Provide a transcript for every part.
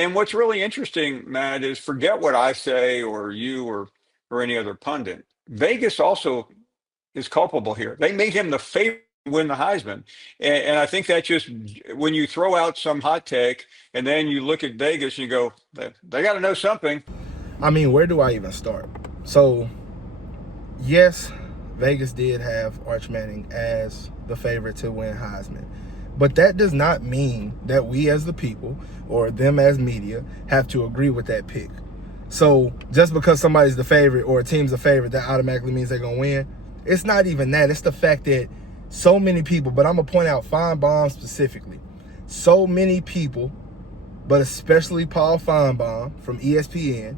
And what's really interesting, Matt, is forget what I say or you or any other pundit. Vegas also is culpable here. They made him the favorite to win the Heisman, and I think that just when you throw out some hot take and then you look at Vegas and you go, they got to know something. I mean, where do I even start? So, yes, Vegas did have Arch Manning as the favorite to win Heisman. But that does not mean that we as the people or them as media have to agree with that pick. So just because somebody's the favorite or a team's the favorite, that automatically means they're going to win. It's not even that. It's the fact that so many people, but I'm going to point out Feinbaum specifically, so many people, but especially Paul Feinbaum from ESPN,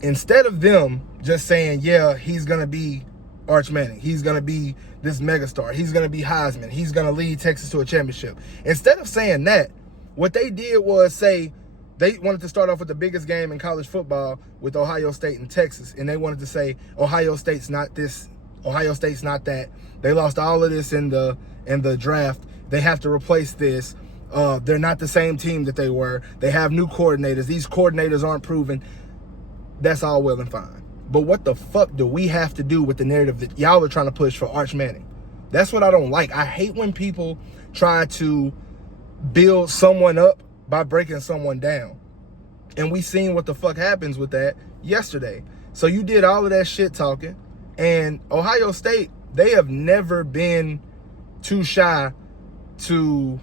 instead of them just saying, yeah, he's going to be Arch Manning, he's going to be this megastar, he's going to be Heisman, he's going to lead Texas to a championship. Instead of saying that, what they did was say they wanted to start off with the biggest game in college football with Ohio State and Texas, and they wanted to say Ohio State's not this, Ohio State's not that. They lost all of this in the draft. They have to replace this. They're not the same team that they were. They have new coordinators. These coordinators aren't proven. That's all well and fine. But what the fuck do we have to do with the narrative that y'all are trying to push for Arch Manning? That's what I don't like. I hate when people try to build someone up by breaking someone down. And we seen what the fuck happens with that yesterday. So you did all of that shit talking. And Ohio State, they have never been too shy to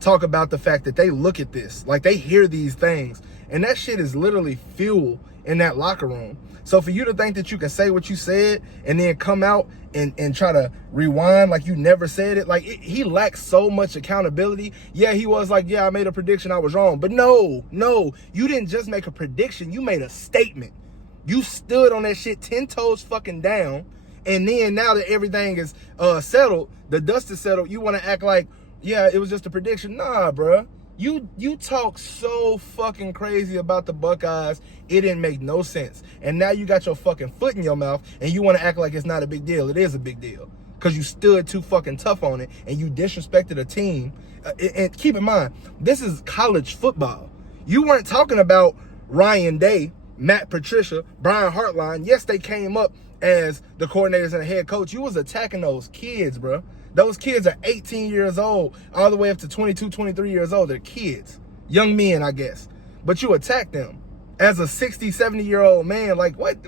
talk about the fact that they look at this. Like, they hear these things. And that shit is literally fuel in that locker room. So for you to think that you can say what you said and then come out and try to rewind like you never said it, like he lacks so much accountability. Yeah, he was like, yeah, I made a prediction, I was wrong. But no, you didn't just make a prediction, you made a statement. You stood on that shit 10 toes fucking down. And then now that everything is settled, the dust is settled, you want to act like, yeah, it was just a prediction. Nah, bruh. You talk so fucking crazy about the Buckeyes, it didn't make no sense. And now you got your fucking foot in your mouth and you want to act like it's not a big deal. It is a big deal. Because you stood too fucking tough on it and you disrespected a team. And keep in mind, this is college football. You weren't talking about Ryan Day, Matt Patricia, Brian Hartline. Yes, they came up as the coordinators and the head coach. You was attacking those kids, bro. Those kids are 18 years old, all the way up to 22, 23 years old. They're kids, young men, I guess. But you attack them as a 60, 70-year-old man. Like, what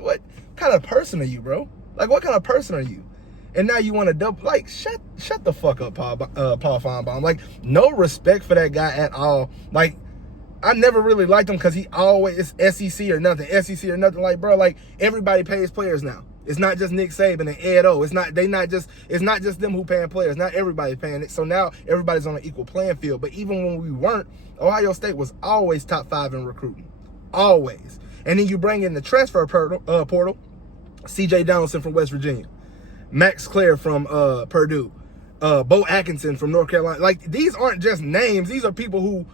kind of person are you, bro? Like, what kind of person are you? And now you want to double, like, shut the fuck up, Paul Feinbaum. Like, no respect for that guy at all. Like, I never really liked him because he always, it's SEC or nothing, SEC or nothing. Like, bro, like, everybody pays players now. It's not just Nick Saban and Ed O. It's not just them who paying players. Not everybody's paying it. So now everybody's on an equal playing field. But even when we weren't, Ohio State was always top 5 in recruiting. Always. And then you bring in the transfer portal, C.J. Donaldson from West Virginia, Max Clare from Purdue, Bo Atkinson from North Carolina. Like, these aren't just names. These are people who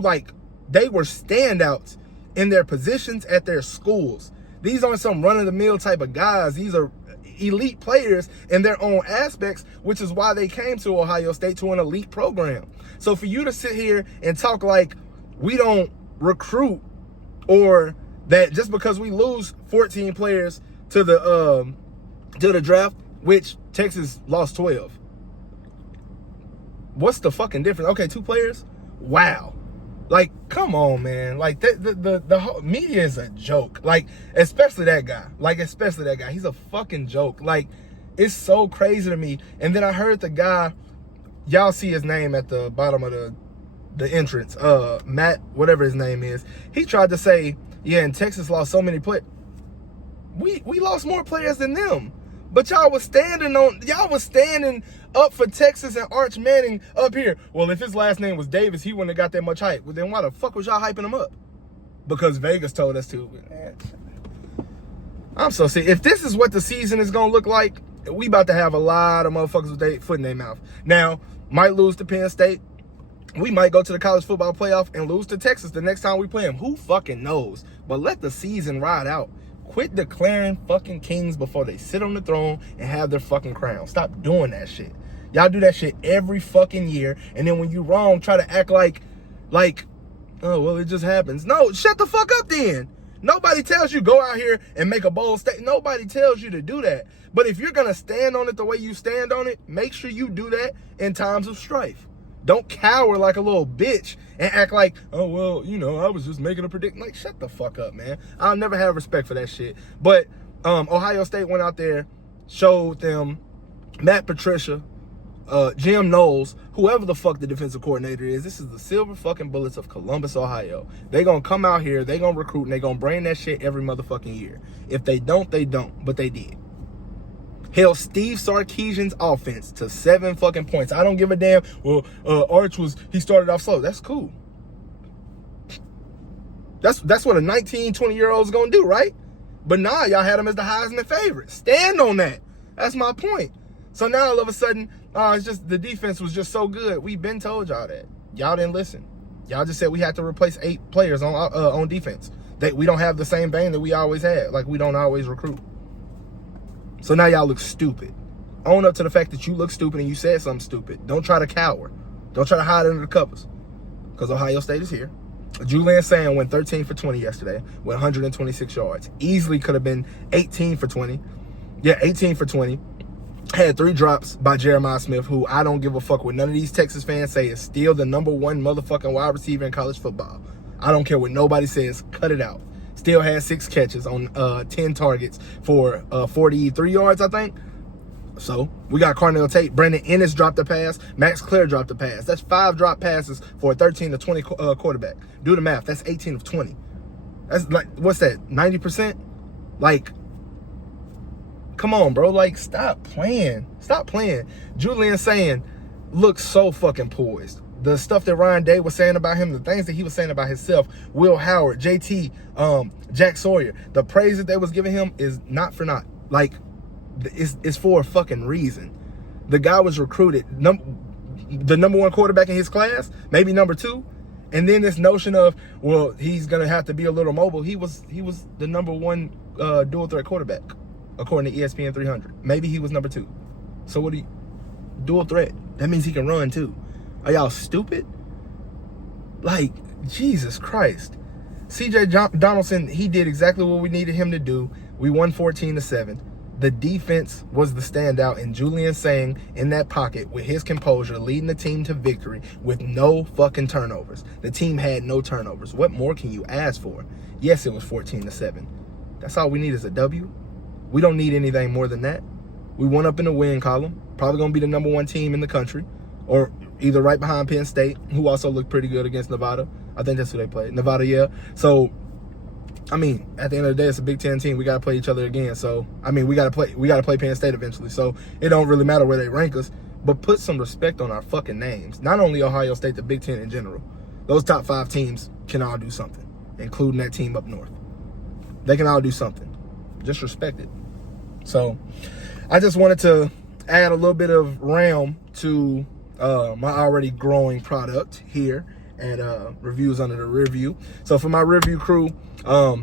like, they were standouts in their positions at their schools. These aren't some run-of-the-mill type of guys. These are elite players in their own aspects, which is why they came to Ohio State, to an elite program. So for you to sit here and talk like we don't recruit, or that just because we lose 14 players to the draft, which Texas lost 12. What's the fucking difference? Okay, 2 players? Wow. Like, come on, man. Like, the whole media is a joke. Like, especially that guy. He's a fucking joke. Like, it's so crazy to me. And then I heard the guy, y'all see his name at the bottom of the entrance, Matt, whatever his name is. He tried to say, yeah, and Texas lost so many players. We lost more players than them. But y'all was standing up for Texas and Arch Manning up here. Well, if his last name was Davis, he wouldn't have got that much hype. Well, then why the fuck was y'all hyping him up? Because Vegas told us to. I'm so sick. If this is what the season is going to look like, we about to have a lot of motherfuckers with their foot in their mouth. Now, might lose to Penn State. We might go to the college football playoff and lose to Texas the next time we play them. Who fucking knows? But let the season ride out. Quit declaring fucking kings before they sit on the throne and have their fucking crown. Stop doing that shit. Y'all do that shit every fucking year. And then when you wrong, try to act like oh, well, it just happens. No, shut the fuck up then. Nobody tells you go out here and make a bold statement. Nobody tells you to do that. But if you're going to stand on it the way you stand on it, make sure you do that in times of strife. Don't cower like a little bitch and act like, oh, well, you know, I was just making a prediction. Like, shut the fuck up, man. I'll never have respect for that shit. But Ohio State went out there, showed them Matt Patricia, Jim Knowles, whoever the fuck the defensive coordinator is. This is the Silver fucking Bullets of Columbus, Ohio. They gonna come out here, they gonna recruit, and they gonna bring that shit every motherfucking year. If they don't, they don't. But they did. Held Steve Sarkisian's offense to 7 fucking points. I don't give a damn. Well, Arch he started off slow. That's cool. That's what a 19, 20-year-old is gonna do, right? But nah, y'all had him as the Heisman favorite. Stand on that. That's my point. So now all of a sudden, it's just the defense was just so good. We've been told y'all that. Y'all didn't listen. Y'all just said we had to replace 8 players on defense. We don't have the same vein that we always had. Like, we don't always recruit. So now y'all look stupid. Own up to the fact that you look stupid and you said something stupid. Don't try to cower. Don't try to hide under the covers. Because Ohio State is here. Julian Sand went 13 for 20 yesterday with 126 yards. Easily could have been 18 for 20. Yeah, 18 for 20. Had 3 drops by Jeremiah Smith, who I don't give a fuck what none of these Texas fans say is still the #1 motherfucking wide receiver in college football. I don't care what nobody says. Cut it out. Still had 6 catches on 10 targets for 43 yards, I think. So we got Carnell Tate. Brandon Ennis dropped a pass. Max Clare dropped a pass. That's 5 drop passes for a 13 to 20 quarterback. Do the math. That's 18 of 20. That's like, what's that? 90%? Like, come on, bro. Like, stop playing. Stop playing. Julian Sand looks so fucking poised. The stuff that Ryan Day was saying about him, the things that he was saying about himself, Will Howard, JT, Jack Sawyer, the praise that they was giving him is not for naught. Like, it's for a fucking reason. The guy was recruited, the #1 quarterback in his class, maybe #2. And then this notion of, well, he's going to have to be a little mobile. He was the #1 dual threat quarterback, according to ESPN 300. Maybe he was #2. So what do you, dual threat? That means he can run too. Are y'all stupid? Like, Jesus Christ. CJ Donaldson, he did exactly what we needed him to do. We won 14-7. The defense was the standout, and Julian Sand in that pocket with his composure, leading the team to victory with no fucking turnovers. The team had no turnovers. What more can you ask for? Yes, it was 14-7. That's all we need is a W. We don't need anything more than that. We won up in the win column. Probably going to be the #1 team in the country, or either right behind Penn State, who also looked pretty good against Nevada. I think that's who they played. Nevada, yeah. So, I mean, at the end of the day, it's a Big Ten team. We got to play each other again. So, I mean, we got to play Penn State eventually. So, it don't really matter where they rank us, but put some respect on our fucking names. Not only Ohio State, the Big Ten in general. Those top 5 teams can all do something, including that team up north. They can all do something. Just respect it. So, I just wanted to add a little bit of realm to my already growing product here at Reviews Under the Rearview. So for my review crew,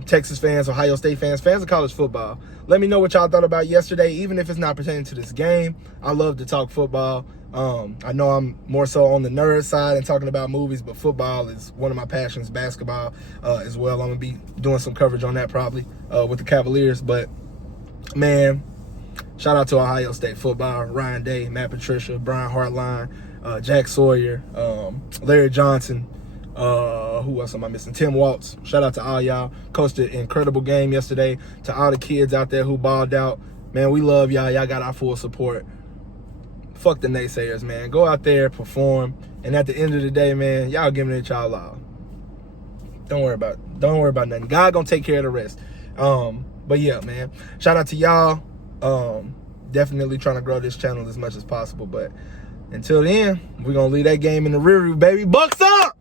Texas fans, Ohio State fans, fans of college football, let me know what y'all thought about yesterday, even if it's not pertaining to this game. I love to talk football. I know I'm more so on the nerd side and talking about movies, but football is one of my passions, basketball as well. I'm going to be doing some coverage on that probably with the Cavaliers. But, man, shout out to Ohio State football, Ryan Day, Matt Patricia, Brian Hartline, Jack Sawyer, Larry Johnson, who else am I missing? Tim Waltz. Shout out to all y'all. Coached an incredible game yesterday. To all the kids out there who balled out. Man, we love y'all. Y'all got our full support. Fuck the naysayers, man. Go out there, perform, and at the end of the day, man, y'all giving it y'all all. Don't worry about nothing. God gonna take care of the rest. But yeah, man. Shout out to y'all. Definitely trying to grow this channel as much as possible, but until then, we're going to leave that game in the rear view, baby. Bucks up!